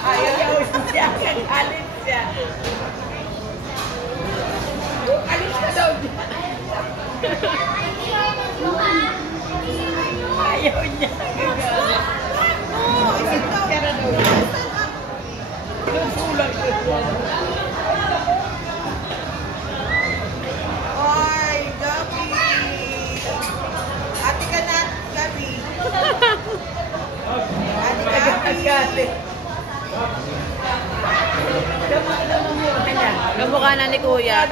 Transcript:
Ayaw siya, kagalit siya. Alis ka daw dyan. Ayaw niya, kagalit. Oo, isip ka na daw. Inusulang ko siya. Oy, Gabi. Ate ka na, Gabi. Ate Gabi. Kamukha na ni Kuya.